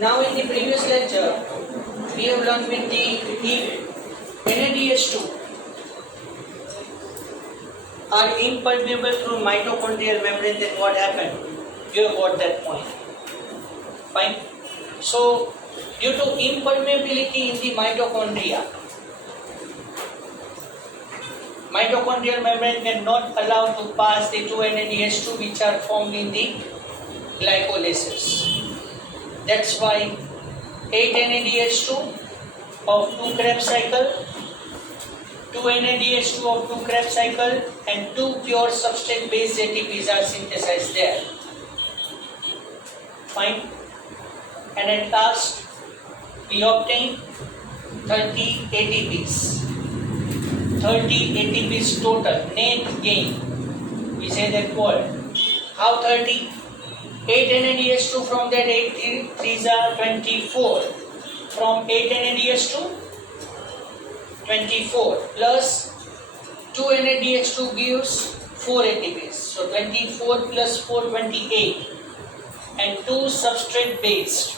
Now in the previous lecture, we have learned with the NADH2 are impermeable through mitochondrial membrane, then what happened? You have got that point. Fine. So, due to impermeability in the mitochondrial membrane cannot allow to pass the 2 NADH2 which are formed in the glycolysis. That's why 8 NADH2 of 2 Krebs cycle, 2 NADH2 of 2 Krebs cycle and 2 pure substrate based ATPs are synthesized there. Fine. And at last we obtain 30 ATPs. 30 ATPs total, net gain. We say that word. How 30? 8 NADH2 from that 8 3s are 24. From 8 NADH2, 24 plus 2 NADH2 gives 4 ATPs. So 24 plus 4, 28. And 2 substrate based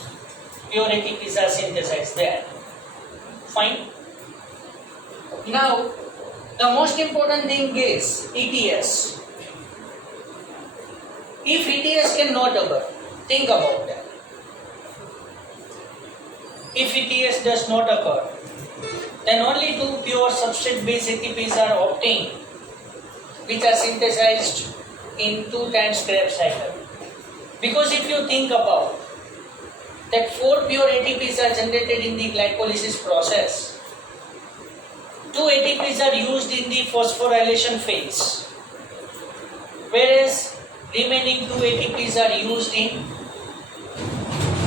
pure ATPs are synthesized there. Fine. Now, the most important thing is ETS. If ETS cannot occur, think about that. If ETS does not occur, then only 2 pure substrate based ATPs are obtained, which are synthesized in 2 times Krebs cycle. Because if you think about that 4 pure ATPs are generated in the glycolysis process, 2 ATPs are used in the phosphorylation phase, whereas remaining 2 ATPs are used in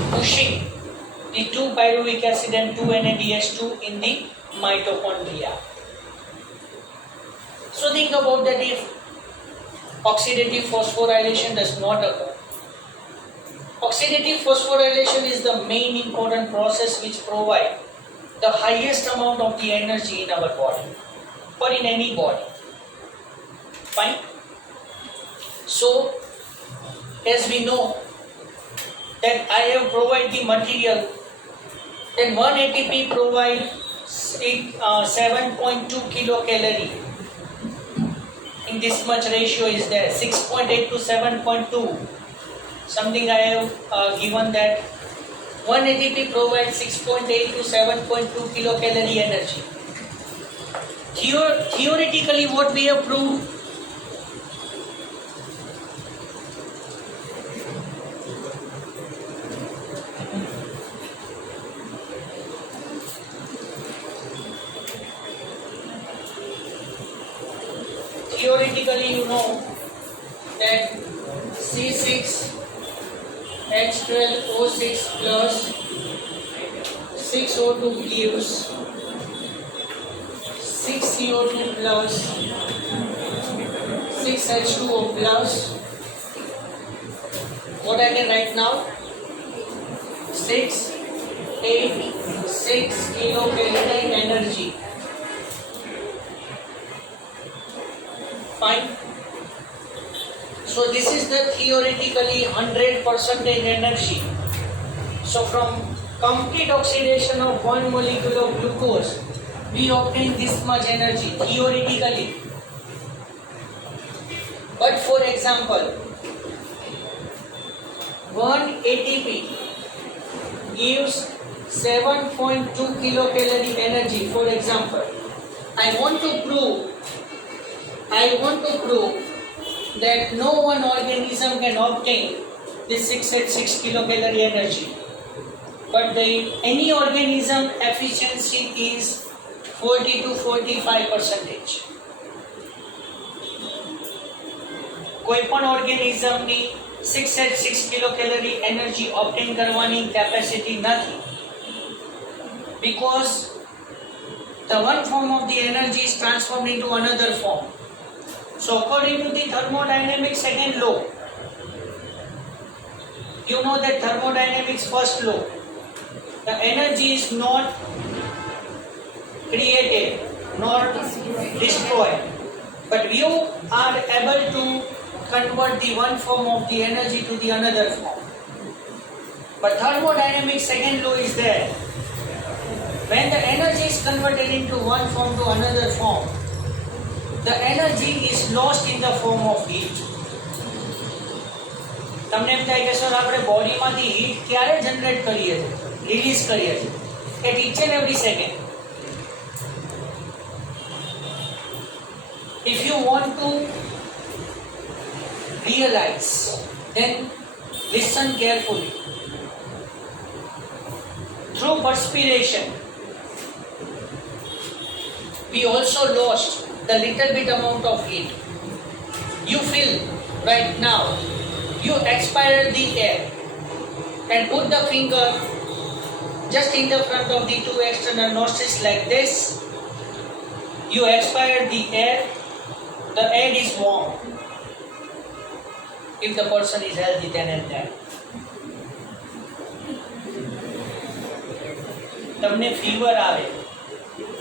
pushing the 2 pyruvic acid and 2 NADH2 in the mitochondria. So think about that if oxidative phosphorylation does not occur. Oxidative phosphorylation is the main important process which provides the highest amount of the energy in our body or in any body. Fine. So, as we know that I have provided the material, then 1 ATP provides 7.2 kilocalorie. In this much ratio is there, 6.8 to 7.2. Something I have given that 1 ATP provides 6.8 to 7.2 kilocalorie energy. Theoretically, what we have proved? Theoretically, you know that C6H12O6 plus 6O2 gives 6CO2 plus 6H2O plus, what I can write now? 6 kilocalorie energy. Fine. So this is the theoretically 100% energy. So from complete oxidation of 1 molecule of glucose, we obtain this much energy theoretically. But for example, 1 ATP gives 7.2 kilocalorie energy. For example, I want to prove that no one organism can obtain this 6 kilocalorie energy, but any organism efficiency is 40 to 45%. કોઈ પણ ઓર્ગેનિઝમની 6 kilocalorie energy obtain કરવાની capacity નથી, because the one form of the energy is transformed into another form. So according to the thermodynamics second law, you know that thermodynamics first law, the energy is not created nor destroyed, but you are able to convert the one form of the energy to the another form. But thermodynamic second law is there. When the energy is converted into one form to another form, the energy is lost in the form of heat. તમને એમ થાય કે sir આપણે બોડીમાંથી heat ક્યારે generate કરીએ છીએ, release કરીએ છીએ? At each and every second. If you want to realize, then listen carefully. Through perspiration, we also lost the little bit amount of heat. You feel right now, you expired the air and put the finger just in the front of the two external nostrils like this. You expired the air is warm. If the person is healthy, then and there. તમને fever આવે,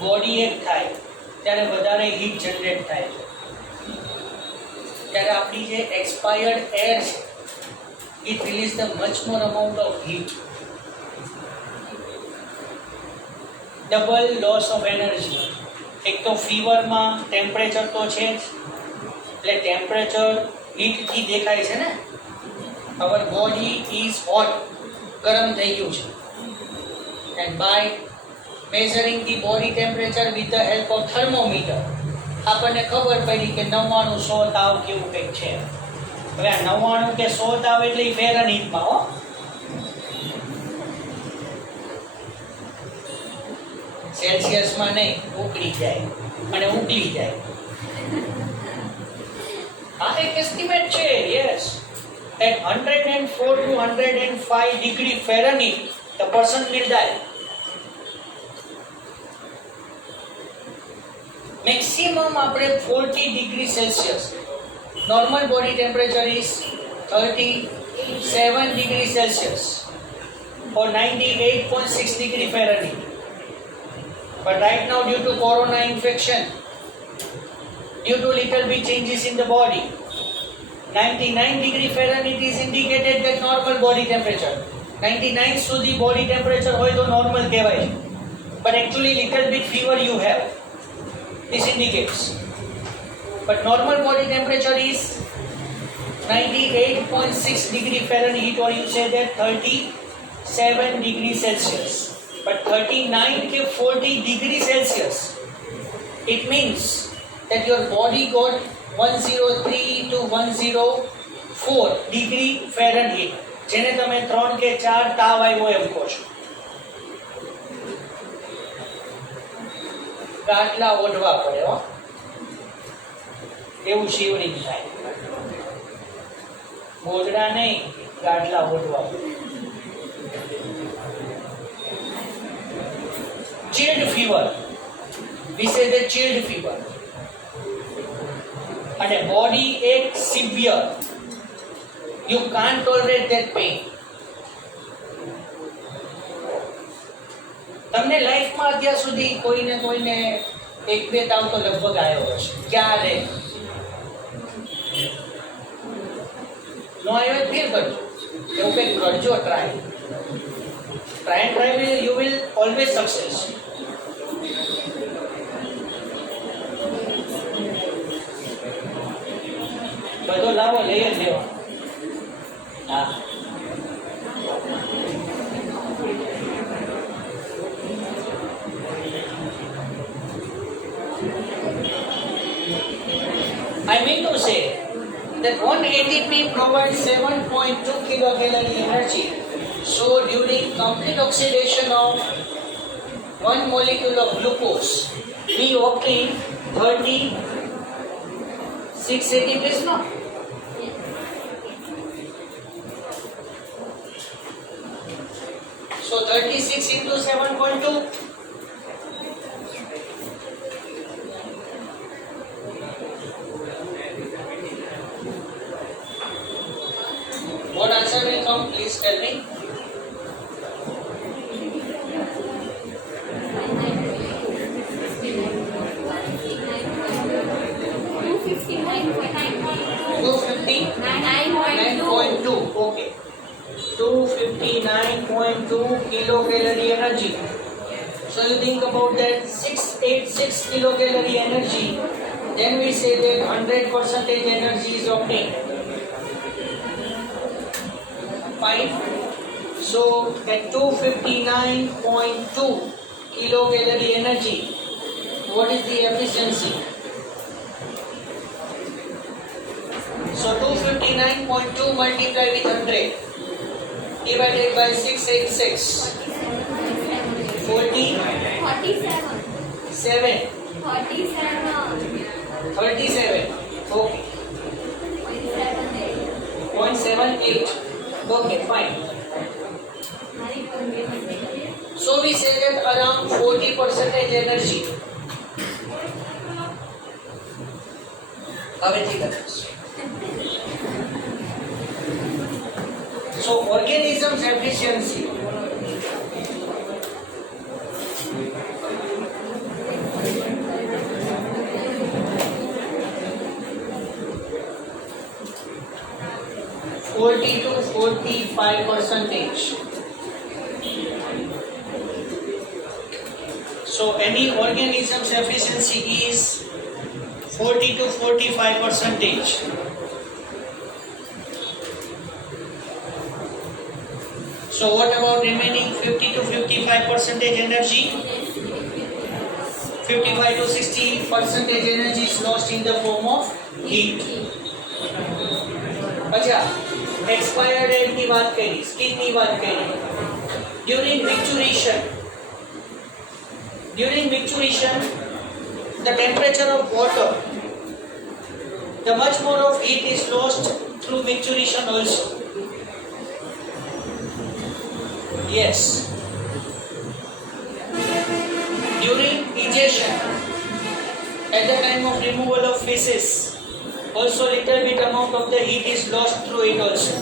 body એક થાય ત્યારે વધારે heat generate થાય છે, ત્યારે આપણી જે એક્સપાયર્ડ એર છે it release the much more amount of heat. Double loss of energy. એક તો ફીવરમાં ટેમ્પરેચર તો છે જ, એટલે ટેમ્પરેચર હીટથી દેખાય છે ને. અવર બોડી ઇઝ હોટ, ગરમ થઈ ગયું છે. And by measuring the body temperature with the help of thermometer, આપણને ખબર પડી કે 99 100 તાવ કેવું કંઈક છે. હવે આ 99 કે 100 તાવ એટલે ફેરનહીટમાં હો. સેલ્સિયસમાં નહીં, ઉકળી જાય અને ઉકળી જાય. આ એક એસ્ટિમેટ છે. Yes, at 104 to 105 degree Fahrenheit the person will die. Maximum આપણે 40 degree Celsius. Normal body temperature is 37 degree Celsius or 98.6 degree Fahrenheit. But right now, due to corona infection, due to little bit changes in the body, 99 degree Fahrenheit is indicated that normal body temperature. 99 સુધી body temperature હોય તો normal કહેવાય. But actually little bit fever you have. This indicates. But normal body temperature is 98.6 degree Fahrenheit, or you say that 37 degree Celsius. But 39 to 40 degree Celsius, it means that your body got 103 to 104 degree Fahrenheit. જેને તમે 3 કે 4 તાવ આવ્યો એમ કહો છો. ગાટલા ઓઢવા પડે હો, એવું શિવરિંગ થાય. ગોદડા નહીં, ગાટલા ઓઢવા પડે. Chilled fever, we say that chilled fever. અને બોડી એક severe, you can't tolerate that pain. તમને લાઈફમાં અત્યાર સુધી કોઈને એક બે તાવ તો લગભગ આવ્યો હશે. ક્યારે નો આવ્યો ફીલ કરજો, એવું કંઈક કરજો. Try you will always success. બધો લાવો લઈ જ લેવા. હા, I mean to say that 1 ATP provides 7.2 kilocalorie energy. So during complete oxidation of one molecule of glucose, we obtain 36 ATPs, no? So 36 into 7.2. What answer will come? Please tell me. $259.2. Okay. 259. 259.2 kilocalorie energy. So you think about that 686 kilocalorie energy, then we say that 100% energy is obtained. Fine. So at 259.2 kilocalorie energy, what is the efficiency? So 259.2 multiplied with 100 divided by 686. 47. 37. Okay. 0.78. Okay, fine. So we say that around 40% energy. So organism's efficiency. to 45%. So any organism's efficiency is 40 to 45%. So what about remaining 50 to 55% energy? 55 to 60% energy is lost in the form of heat. अच्छा, expired air की बात करी, skin की बात करी. During micturition, the temperature of water, the much more of heat is lost through micturition also. Yes. During egestion, at the time of removal of feces, also little bit amount of the heat is lost through it also.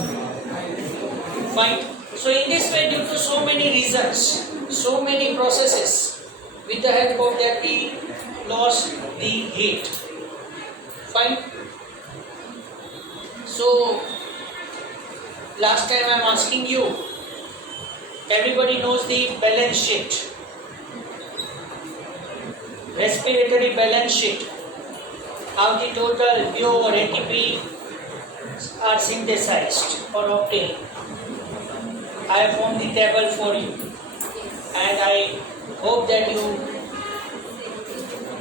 Fine. So in this way, due to so many reasons, so many processes, with the help of that we lost the heat. Fine. So last time I am asking you, everybody knows the balance sheet, respiratory balance sheet, how the total pure ATP are synthesized or obtained. I have formed the table for you, and I hope that you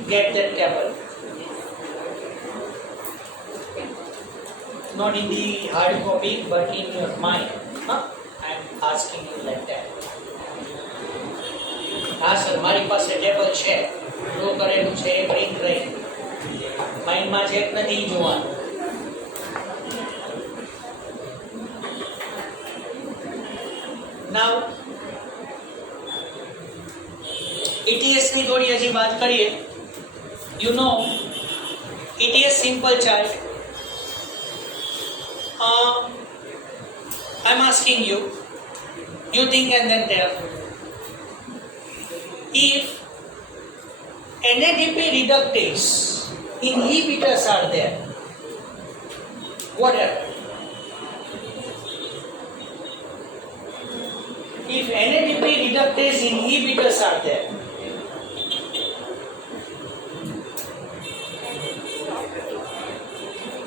get that table. Not in the hard copy, but in your mind. I am asking you like that. हाँ sir, મારી પાસે table છે, draw કરેલું છે, એ print રહી. માઇન્ડમાં check નથી જોવાનું. Now, ETS ની થોડી હજી વાત કરીએ. You know, ETS simple chart. I'm asking you, you think and then tell. If NADP reductase inhibitors are there, what happens? If NADP reductase inhibitors are there,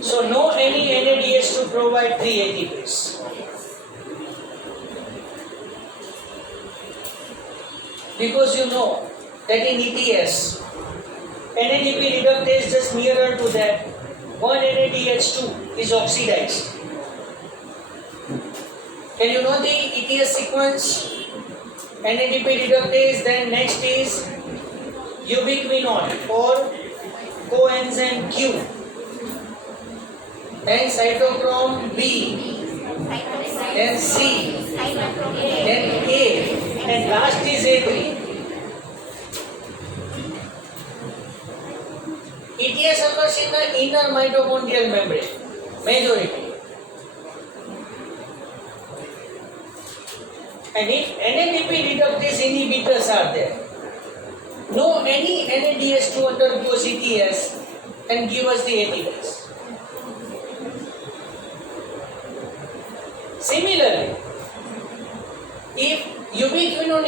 so no any NADH to provide 3 ATPs. Because you know that in ETS, NADP reductase just nearer to that, 1 NADH2 is oxidized. Can you know the ETS sequence? NADP reductase, then next is ubiquinone or coenzyme Q, then cytochrome B, then C, then A, and last is A3. ETS occurs in the inner mitochondrial membrane, majority. And if NADP reductase inhibitors are there, no any NADH2 undergoes ETS and give us the ATPs. Similarly,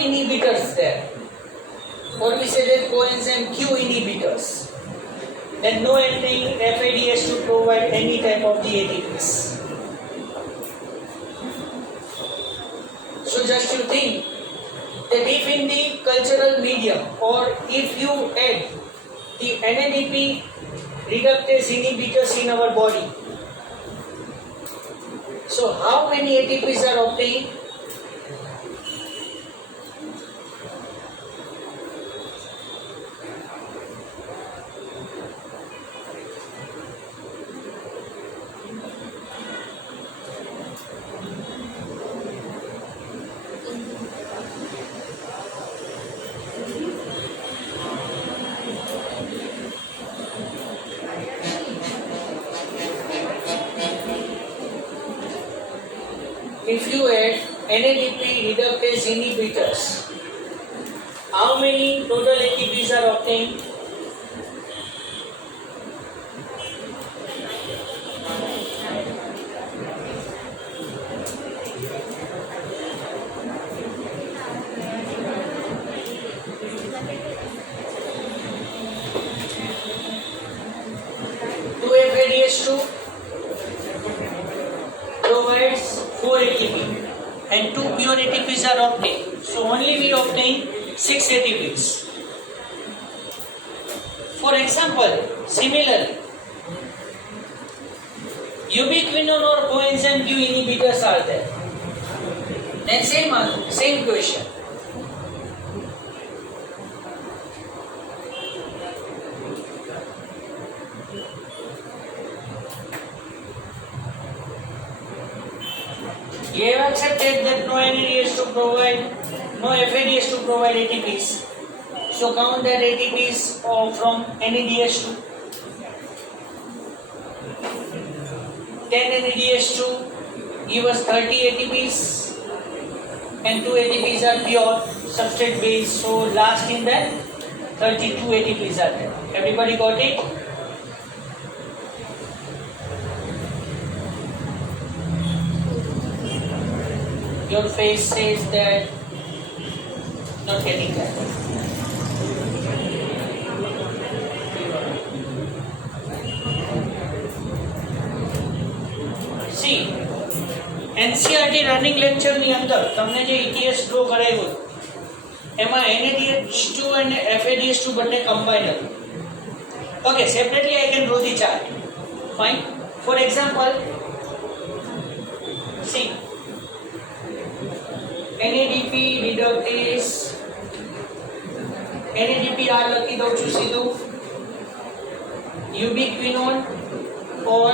inhibitors there, or we say that coenzyme Q inhibitors, then no FADH to provide any type of the ATPs. So just you think that if in the cultural medium or if you add the NADP reductase inhibitors in our body, so how many ATPs are obtained? If you add NADP reductase inhibitors, how many total ATPs are obtained? Two FADH2 provides 4 ATP and 2 pure ATPs are obtained. So only we obtain 6 ATPs. For example, similarly, ubiquinone or coenzyme Q inhibitors are there. Then same question. You have accepted that no NADH to provide, no FADH to provide ATPs. So count that ATPs from NADH2. 10 NADH2 give us 30 ATPs and 2 ATPs are pure substrate base. So last in that 32 ATPs are there. Everybody got it? Your face says that not getting that. See, NCERT running લેક્ચરની અંદર તમને જે ETS draw કરાવ્યું એમાં NADH2 and FADH2 બંને combine હતું. Okay, separately I can draw the chart. Fine. For example, see. NADP reductase NADP આ લખી દઉં છું સીધું ubiquinone or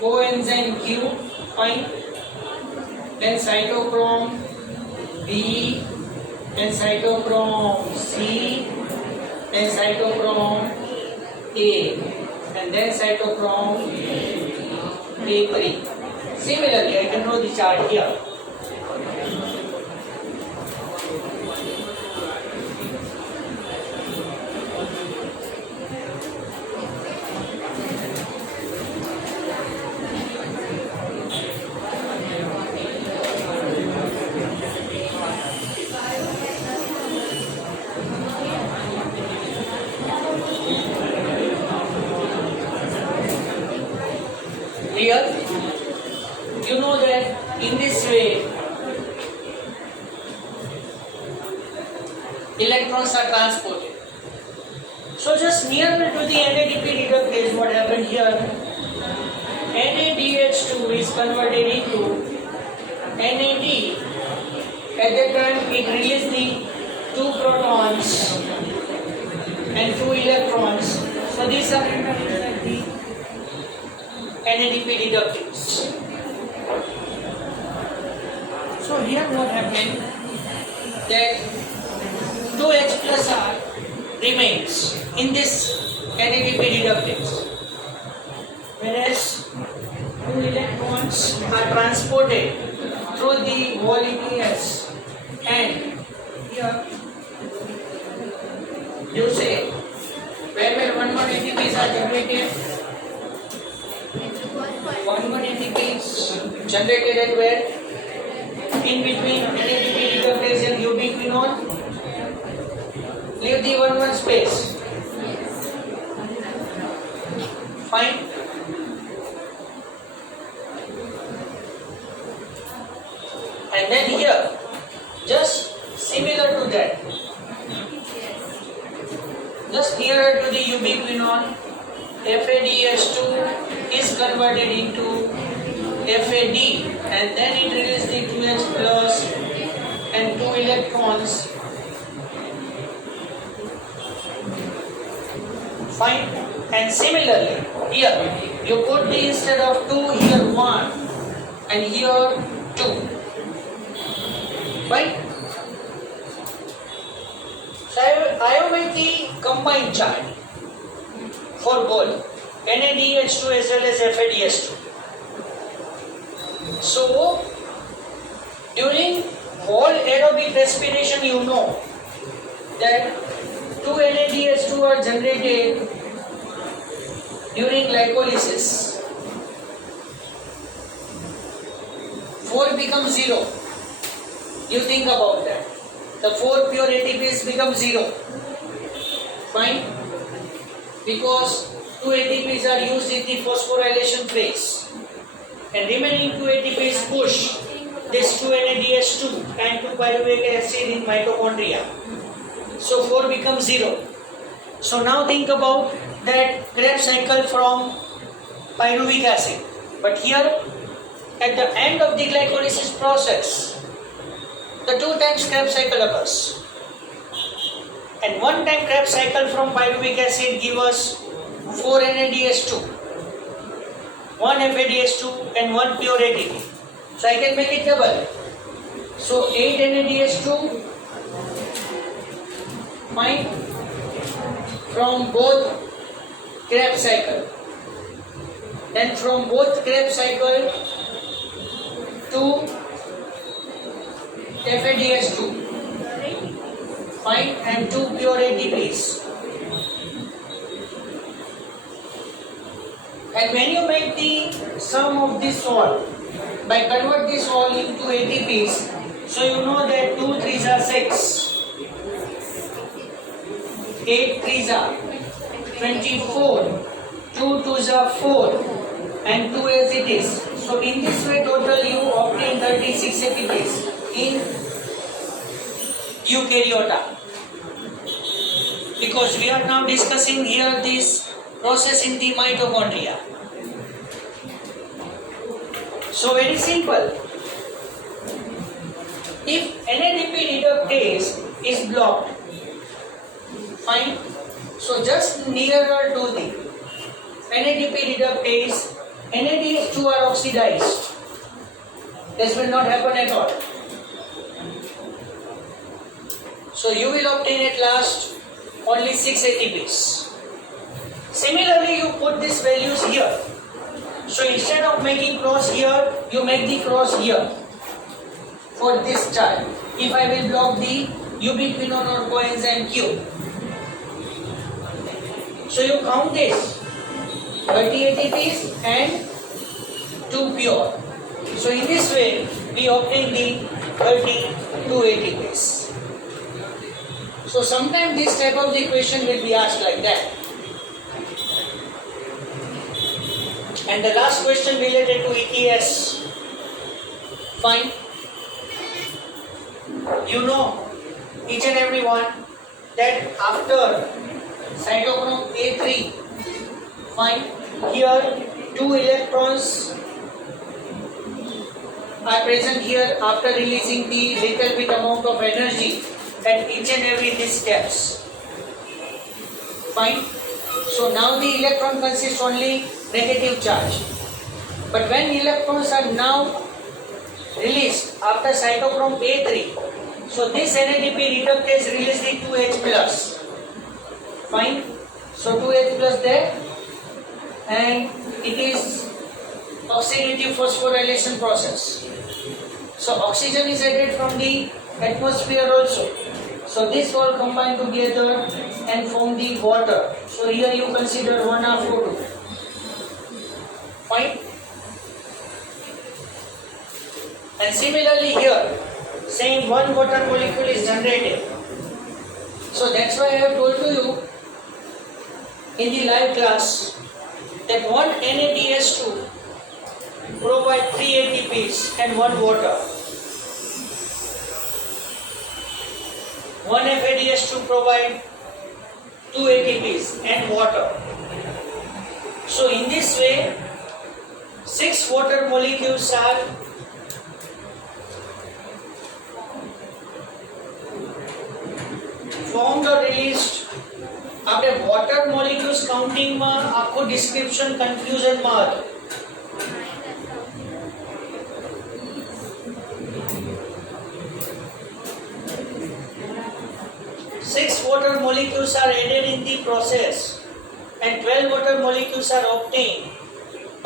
coenzyme Q, fine. Then cytochrome B, then cytochrome C, then cytochrome A, and then cytochrome A3. Similarly, I can draw the chart here. Here, you know that in this way electrons are transported. So just nearer to the NADP reductase, what happened here? NADH2 is converted into NAD. At that time, it released the 2 protons and 2 electrons. So these are entered inside the NADP reductase. So here what happened, that 2H plus R remains in this NADP reductase, whereas 2 electrons are transported through the wall ETS, and here you say where 1 ATPs are generated. 1 ATPs generated at where? In between NADP reductase and ubiquinone. And then here, just similar to that, just nearer to the ubiquinone, FADH2 is converted into FAD, and then it releases the 2H plus and 2 electrons. Fine. And similarly, here you put the instead of 2 here 1 and here 2. Fine. So I have made the combined chart for both NADH2 as well as FADH2. So during whole aerobic respiration, you know that 2 NADH2 are generated during glycolysis. 4 becomes 0. You think about that. The 4 pure ATPs become 0. Fine. Because 2 ATPs are used in the phosphorylation phase. And remaining 2 ATPs push this 2 NADH2 and 2 pyruvic acid in mitochondria. So 4 becomes 0. So now think about that Krebs cycle from pyruvic acid. But here at the end of the glycolysis process, the 2 times Krebs cycle occurs. And 1 time Krebs cycle from pyruvic acid gives us 4 NADH2, 1 FADH2 and 1 pure ATP. So I can make it double. So 8 NADH2 fine from both Krebs cycle. Then from both Krebs cycle to FADH2 fine and 2 pure ATPs. And when you make the sum of this all, by convert this all into ATPs, so you know that 2 3s are 6, 8 3s are 24, 2 2s are 4 and 2 as it is. So in this way total you obtain 36 ATPs in eukaryota. Because we are now discussing here this process in the mitochondria. So very simple. If NADP reductase is blocked, fine. So just nearer to the NADP reductase, NADH2 are oxidized. This will not happen at all. So you will obtain at last only 6 ATPs. Similarly, you put these values here. So instead of making cross here, you make the cross here for this chart. If I will block the ubiquinone or coenzyme Q. So you count this 30 ATPs and 2 pure. So in this way, we obtain the 32 ATPs. So sometimes this type of the question will be asked like that. And the last question related to ETS. Fine. You know, each and every one, that after cytochrome A3, fine, here 2 electrons are present here after releasing the little bit amount of energy at each and every these steps. Fine. So now the electron consists only negative charge. But when electrons are now released after cytochrome A3, so this NADP reductase releases the 2H plus. Fine. So 2H plus there, and it is oxidative phosphorylation process. So oxygen is added from the atmosphere also. So this all combine together and form the water. So here you consider 1/2 O2. Fine. And similarly here, same one water molecule is generated. So that's why I have told to you in the live class that one NADH2 provide 3 ATPs and 1 water. one FADH2 provide 2 ATPs and water. So in this way, 6 water molecules are formed or released. આપણે water molecules counting માં આખો description confusion માં હતો. Six water molecules are added in the process and 12 water molecules are obtained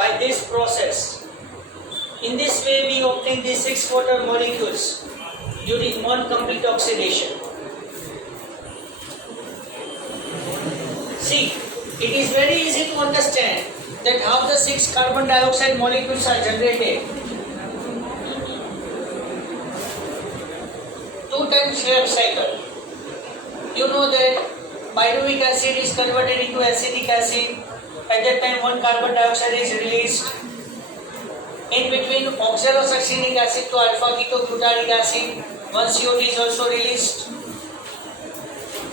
by this process. In this way we obtain the 6 water molecules during one complete oxidation. See, it is very easy to understand that how the 6 carbon dioxide molecules are generated. 2 times Krebs cycle. You know that pyruvic acid is converted into acetic acid. At that time, 1 carbon dioxide is released. In between, oxalosuccinic acid to alpha ketoglutaric acid, 1 CO2 is also released.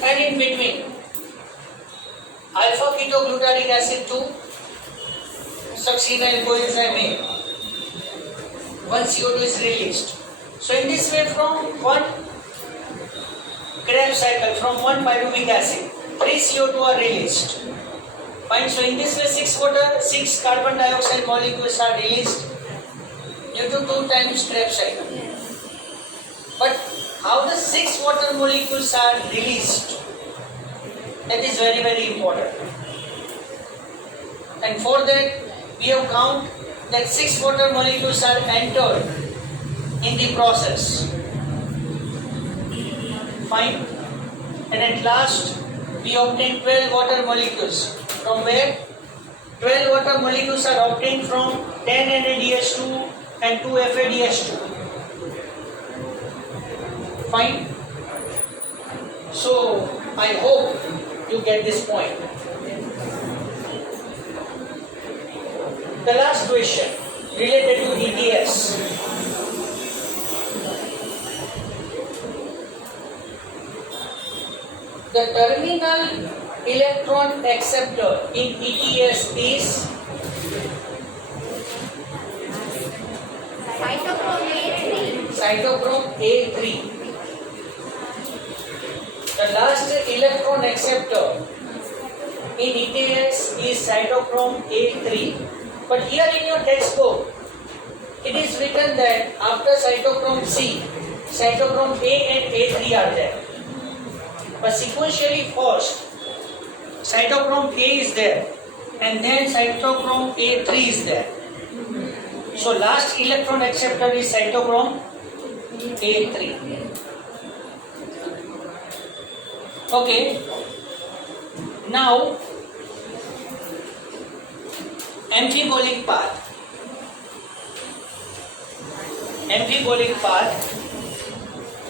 And in between, alpha ketoglutaric acid to succinyl coenzyme A, 1 CO2 is released. So in this way, from 1 Krebs cycle, from 1 pyruvic acid, 3 CO2 are released. Fine. So in this way, 6 carbon dioxide molecules are released due to 2 times Krebs cycle. But how the 6 water molecules are released? That is very, very important. And for that, we have count that 6 water molecules are entered in the process. Fine. And at last, we obtain 12 water molecules. From where? 12 water molecules are obtained from 10 NADH2 and 2 FADH2. Fine. So, I hope you get this point. The last question related to ETS. The terminal electron acceptor in ETS is cytochrome A3. The last electron acceptor in ETS is cytochrome A3. But here in your textbook, it is written that after cytochrome C, cytochrome A and A3 are there. But sequentially first, cytochrome A is there and then cytochrome A3 is there. So last electron acceptor is cytochrome A3. Okay. Now, amphibolic path. Amphibolic path,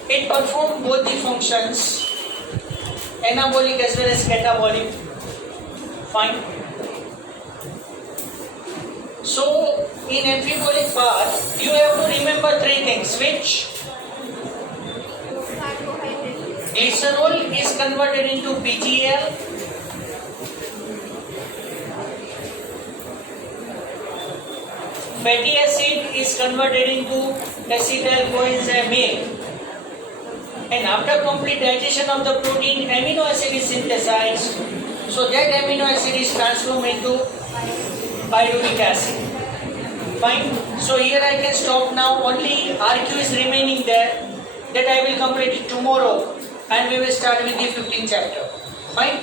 it performs both the functions, anabolic as well as catabolic. Fine. So, in amphibolic path, you have to remember 3 things. Which? Glycerol is converted into PGL. Fatty acid is converted into acetyl coenzyme A. And after complete digestion of the protein, amino acid is synthesized. So that amino acid is transformed into pyruvic acid. Fine. So here I can stop now. Only RQ is remaining there. That I will complete it tomorrow. And we will start with the 15th chapter. Fine.